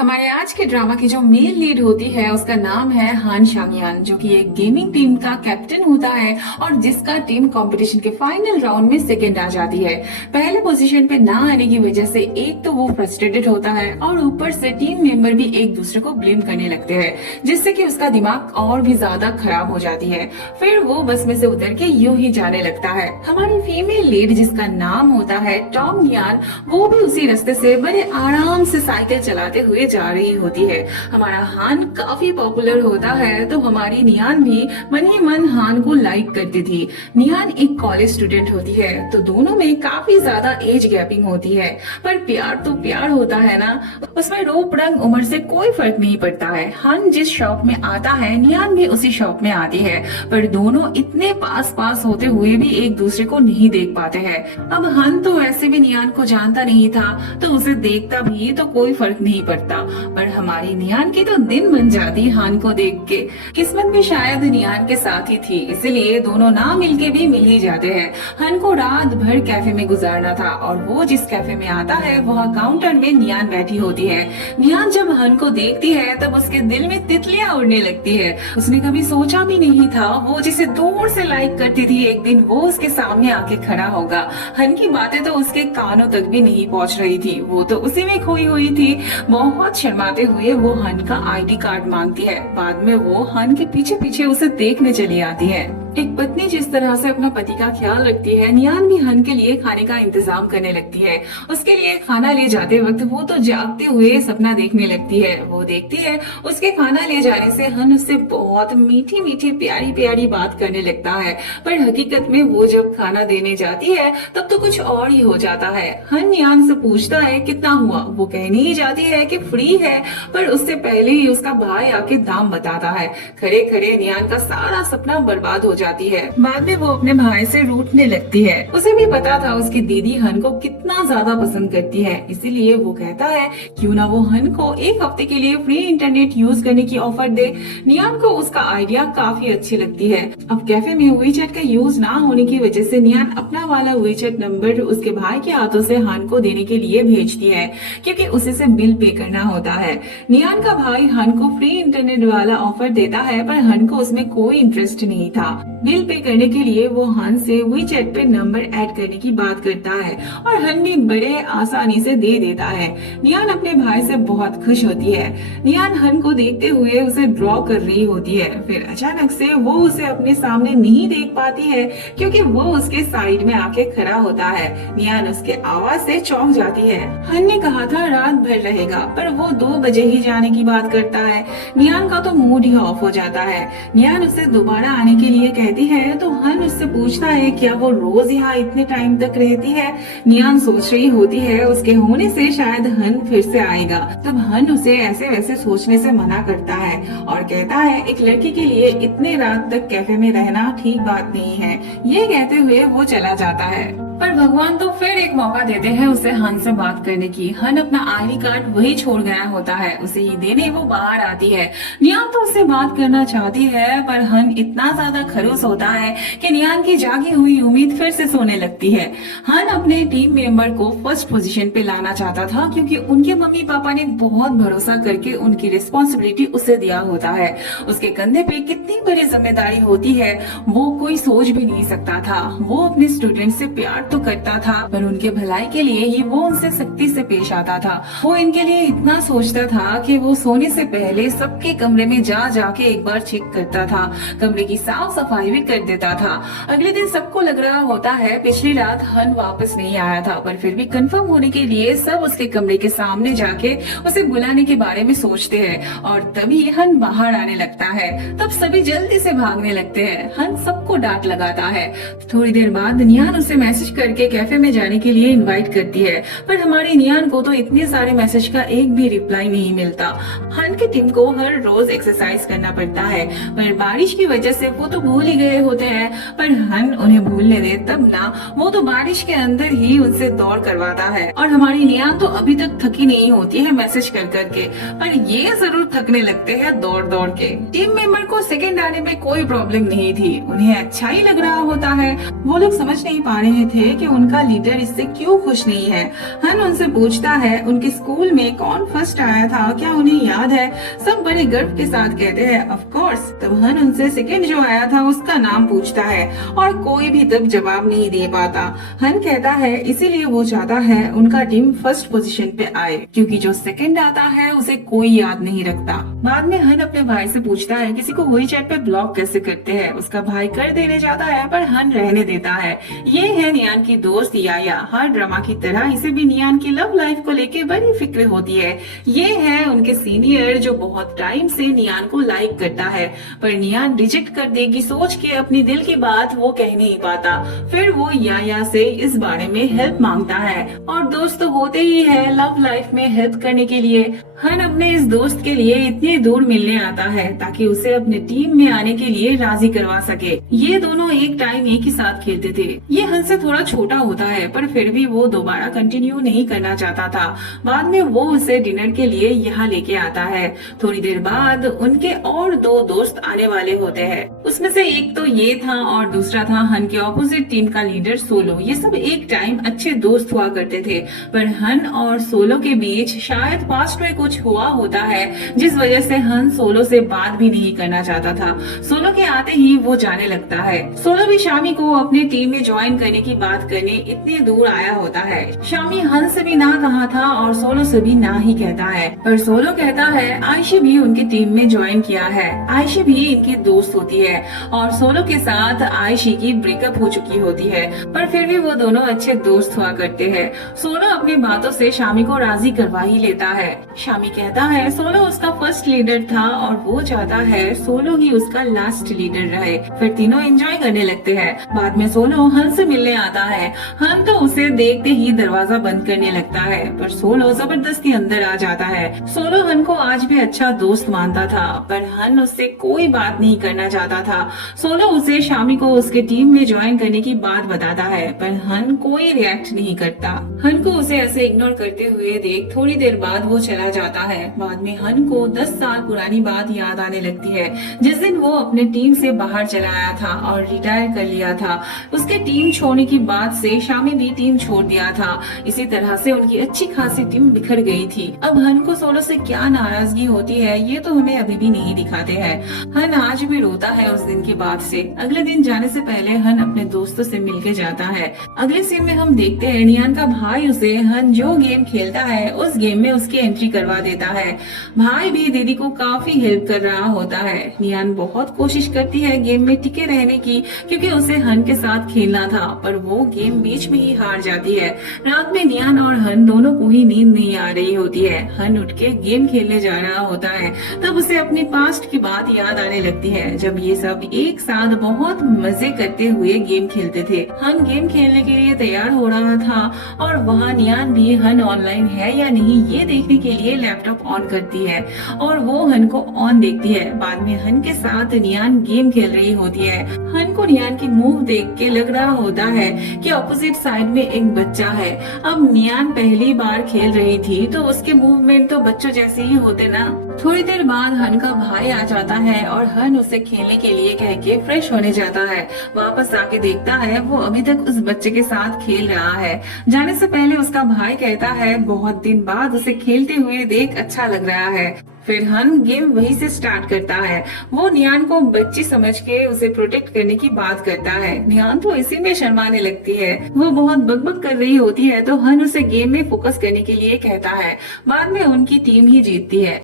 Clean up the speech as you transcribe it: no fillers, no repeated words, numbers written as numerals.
हमारे आज के ड्रामा की जो मेन लीड होती है उसका नाम है हान शांगयान, जो कि एक गेमिंग टीम का कैप्टन होता है और जिसका टीम कंपटीशन के फाइनल राउंड में सेकंड आ जाती है। पहले पोजीशन पे ना आने की वजह से एक तो वो फ्रस्ट्रेटेड होता है और ऊपर से टीम मेंबर भी एक दूसरे को ब्लेम करने लगते हैं, जिससे कि उसका दिमाग और भी ज्यादा खराब हो जाती है। फिर वो बस में से उतर के यूं ही जाने लगता है। हमारी फीमेल लीड जिसका नाम होता है टॉम यान, वो भी उसी रास्ते से बड़े आराम से साइकिल चलाते हुए जा रही होती है। हमारा हान काफी पॉपुलर होता है तो हमारी नियान भी मन ही मन हान को लाइक करती थी। नियान एक कॉलेज स्टूडेंट होती है तो दोनों में काफी ज्यादा एज गैपिंग होती है, पर प्यार तो प्यार होता है ना, उसमें रूप रंग उम्र से कोई फर्क नहीं पड़ता है। हान जिस शॉप में आता है नियान भी उसी शॉप में आती है, पर दोनों इतने पास पास होते हुए भी एक दूसरे को नहीं देख पाते हैं। अब हान तो वैसे भी नियान को जानता नहीं था तो उसे देखता भी तो कोई फर्क नहीं पड़ता, पर हमारी नियान की तो दिन बन जाती हान को देख के। किस्मत भी शायद नियान के साथ ही थी, इसलिए दोनों ना मिलके भी मिल ही जाते हैं। हान को रात भर कैफे में गुजारना था और वो जिस कैफे में आता है वहाँ काउंटर में नियान बैठी होती है। नियान जब हान को देखती है तब उसके दिल में तितलियां उड़ने लगती है। उसने कभी सोचा भी नहीं था वो जिसे दूर से लाइक करती थी एक दिन वो उसके सामने आके खड़ा होगा। हान की बातें तो उसके कानों तक भी नहीं पहुंच रही थी, वो तो उसी में खोई हुई थी। बहुत शर्माते हुए वो हन का आईडी कार्ड मांगती है। बाद में वो हन के पीछे पीछे उसे देखने चली आती है। एक पत्नी जिस तरह से अपना पति का ख्याल रखती है, नियान भी हन के लिए खाने का इंतजाम करने लगती है। उसके लिए खाना ले जाते वक्त वो तो जागते हुए सपना देखने लगती है। वो देखती है उसके खाना ले जाने से हन उससे बहुत मीठी मीठी प्यारी प्यारी बात करने लगता है, पर हकीकत में वो जब खाना देने जाती है तब तो कुछ और ही हो जाता है। हन नियान से पूछता है कितना हुआ, वो कहने ही जाती है कि फ्री है, पर उससे पहले ही उसका भाई आके दाम बताता है। खरे खरे नियान का सारा सपना बर्बाद हो जाती है। बाद में वो अपने भाई से रूठने लगती है। उसे भी पता था उसकी दीदी हन को कितना ज्यादा पसंद करती है, इसीलिए वो कहता है क्यों ना वो हन को एक हफ्ते के लिए फ्री इंटरनेट यूज करने की ऑफर दे। नियान को उसका आइडिया काफी अच्छी लगती है। अब कैफे में वीचैट का यूज ना होने की वजह से नियान अपना वाला वीचैट नंबर उसके भाई के हाथों से हन को देने के लिए भेजती है, क्योंकि उसे से बिल पे करना होता है। नियान का भाई हन को फ्री इंटरनेट वाला ऑफर देता है, पर हन को उसमें कोई इंटरेस्ट नहीं था। बिल पे करने के लिए वो हन से वीचैट पे नंबर ऐड करने की बात करता है और हन भी बड़े आसानी से दे देता है। नियान अपने भाई से बहुत खुश होती है। नियान हन को देखते हुए उसे ड्रॉ कर रही होती है, फिर अचानक से वो उसे अपने सामने नहीं देख पाती है क्योंकि वो उसके साइड में आके खड़ा होता है। नियान उसके आवाज से चौंक जाती है। हन ने कहा था रात भर रहेगा, पर वो 2 बजे ही जाने की बात करता है। नियान का तो मूड ही ऑफ हो जाता है। नियान उससे दोबारा आने के लिए कहती है तो हन उससे पूछता है क्या वो रोज यहाँ इतने टाइम तक रहती है। नियान सोच रही होती है उसके होने से शायद हन फिर से आएगा। तब हन उसे ऐसे वैसे सोचने से मना करता है और कहता है एक लड़की के लिए इतने रात तक कैफे में रहना ठीक बात नहीं है। ये कहते हुए वो चला जाता है, पर भगवान तो फिर एक मौका देते हैं उसे हन से बात करने की। हन अपना आईडी कार्ड वही छोड़ गया होता है, उसे ही देने वो बाहर आती है। नियान तो उससे बात करना चाहती है, पर हन इतना ज्यादा खड़ूस होता है कि नियान की जागी हुई उम्मीद फिर से सोने लगती है। हन अपने टीम मेंबर को फर्स्ट पोजीशन पे लाना चाहता था क्योंकि उनके मम्मी पापा ने बहुत भरोसा करके उनकी रिस्पॉन्सिबिलिटी उसे दिया होता है। उसके कंधे पे कितनी बड़ी जिम्मेदारी होती है वो कोई सोच भी नहीं सकता था। वो अपने स्टूडेंट से प्यार तो करता था, पर उनके भलाई के लिए ही वो उनसे सख्ती से पेश आता था। वो इनके लिए इतना सोचता था कि वो सोने से पहले सबके कमरे में जा जाके एक बार चेक करता था, कमरे की साफ सफाई भी कर देता था। अगले दिन सबको लग रहा होता है पिछली रात हन वापस नहीं आया था, पर फिर भी कंफर्म होने के लिए सब उसके कमरे के सामने जाके उसे बुलाने के बारे में सोचते हैं और तभी हन बाहर आने लगता है। तब सभी जल्दी से भागने लगते हैं। हन सबको डांट लगाता है। थोड़ी देर बाद नियान उसे मैसेज करके कैफे में जाने के लिए इनवाइट करती है, पर हमारी नियान को तो इतने सारे मैसेज का एक भी रिप्लाई नहीं मिलता। हन की टीम को हर रोज एक्सरसाइज करना पड़ता है, पर बारिश की वजह से वो तो भूल ही गए होते हैं। पर हन उन्हें भूलने दे तब ना, वो तो बारिश के अंदर ही उनसे दौड़ करवाता है और हमारी नियान तो अभी तक थकी नहीं होती है मैसेज कर करके, पर ये जरूर थकने लगते हैं दौड़ दौड़ के। टीम मेंबर को सेकंड आने में कोई प्रॉब्लम नहीं थी, उन्हें अच्छा ही लग रहा होता है। वो लोग समझ नहीं पा रहे थे है कि उनका लीडर इससे क्यों खुश नहीं है। हन उनसे पूछता है उनके स्कूल में कौन फर्स्ट आया था, क्या उन्हें याद है। सब बड़े गर्व के साथ कहते हैं ऑफ कोर्स। तब हन उनसे सेकंड जो आया था उसका नाम पूछता है और कोई भी तब जवाब नहीं दे पाता। हन कहता है इसीलिए वो चाहता है उनका टीम फर्स्ट पोजीशन पे आए, क्योंकि जो सेकंड आता है उसे कोई याद नहीं रखता। बाद में हन अपने भाई से पूछता है किसी को वही चैट पे ब्लॉक कैसे करते हैं। उसका भाई कर देने जाता है पर हन रहने देता है। ये है नियान की दोस्त याया। हर ड्रामा की तरह इसे भी नियान की लव लाइफ को लेके बड़ी फिक्र होती है। ये है उनके सीनियर जो बहुत टाइम से नियान को लाइक करता है, पर नियान रिजेक्ट कर देगी सोच के अपनी दिल की बात वो कह नहीं पाता। फिर वो याया से इस बारे में हेल्प मांगता है और दोस्त तो होते ही है लव लाइफ में हेल्प करने के लिए। हन अपने इस दोस्त के लिए इतनी दूर मिलने आता है ताकि उसे अपने टीम में आने के लिए राजी करवा सके। ये दोनों एक टाइम एक ही साथ खेलते थे। ये हन से थोड़ा छोटा होता है पर फिर भी वो दोबारा कंटिन्यू नहीं करना चाहता था। बाद में वो उसे डिनर के लिए यहाँ लेके आता है। थोड़ी देर बाद उनके और दो दोस्त आने वाले होते हैं। उसमें से एक तो ये था और दूसरा था हन के ऑपोजिट टीम का लीडर सोलो। ये सब एक टाइम अच्छे दोस्त हुआ करते थे, पर हन और सोलो के बीच शायद पास्ट में कुछ हुआ होता है जिस वजह से हन सोलो से बात भी नहीं करना चाहता था। सोलो के आते ही वो जाने लगता है। सोलो भी शामी को अपनी टीम में ज्वाइन करने की बात करने इतनी दूर आया होता है। शामी हन से भी ना कहा था और सोलो से भी ना ही कहता है, पर सोलो कहता है आयशी भी उनकी टीम में ज्वाइन किया है। आयशी भी इनकी दोस्त होती है और सोलो के साथ आयशी की ब्रेकअप हो चुकी होती है, पर फिर भी वो दोनों अच्छे दोस्त हुआ करते हैं। सोलो अपनी बातों से शामी को राजी करवा ही लेता है। शामी कहता है सोलो उसका फर्स्ट लीडर था और वो चाहता है सोलो ही उसका लास्ट लीडर रहे। फिर तीनों एंजॉय करने लगते हैं। बाद में सोलो हन से मिलने आता है। हन तो उसे देखते ही दरवाजा बंद करने लगता है, पर सोलो जबरदस्ती अंदर आ जाता है। सोलो हन को आज भी अच्छा दोस्त मानता था, पर हन उससे कोई बात नहीं करना चाहता था। सोलो उसे शामी को उसके टीम में ज्वाइन करने की बात बताता है, पर हन कोई रिएक्ट नहीं करता। हन को उसे ऐसे इग्नोर करते हुए देख थोड़ी देर बाद वो चला जाता है। बाद में हन को 10 साल पुरानी बात याद आने लगती है, जिस दिन वो अपने टीम से बाहर चला आया था और रिटायर कर लिया था। उसके टीम छोड़ने की बात से शामी भी टीम छोड़ दिया था। इसी तरह से उनकी अच्छी खासी टीम बिखर गई थी। अब हन को सोलो से क्या नाराजगी होती है ये तो हमें अभी भी नहीं दिखाते हैं। हन आज भी रोता है उस दिन की बात से। अगले दिन जाने से पहले हन अपने दोस्तों से मिलके जाता है। अगले सीन में हम देखते हैं नियान का भाई उसे हन जो गेम खेलता है उस गेम में उसकी एंट्री करवा देता है। भाई भी दीदी को काफी हेल्प कर रहा होता है। नियान बहुत कोशिश करती है गेम में टिके रहने की, क्योंकि उसे हन के साथ खेलना था, पर वो गेम बीच में ही हार जाती है। रात में नियान और हन दोनों को ही नींद नहीं आ रही होती है। हन उठ के गेम खेलने जा रहा होता है, तब उसे अपनी पास्ट की बात याद आने लगती है, जब ये सब एक साथ बहुत मजे करते हुए गेम खेलते थे। हन गेम खेलने के लिए तैयार हो रहा था और वहाँ नियान भी हन ऑनलाइन है या नहीं ये देखने के लिए लैपटॉप ऑन करती है और वो हन को ऑन देखती है। बाद में हन के साथ नियान गेम खेल रही होती है। हन को नियान की मूव देख के लग रहा होता है कि ऑपोजिट साइड में एक बच्चा है। अब नियान पहली बार खेल रही थी तो उसके मूवमेंट तो बच्चों जैसे ही होते ना। थोड़ी देर बाद हन का भाई आ जाता है और हन उसे खेलने के लिए कह के फ्रेश होने जाता है। वापस आके देखता है वो अभी तक उस बच्चे के साथ खेल रहा है। जाने से पहले उसका भाई कहता है बहुत दिन बाद उसे खेलते हुए देख अच्छा लग रहा है। फिर हन गेम वहीं से स्टार्ट करता है। वो नियान को बच्ची समझ के उसे प्रोटेक्ट करने की बात करता है। नियान तो इसी में शर्माने लगती है। वो बहुत बकबक कर रही होती है तो हन उसे गेम में फोकस करने के लिए कहता है। बाद में उनकी टीम ही जीतती है।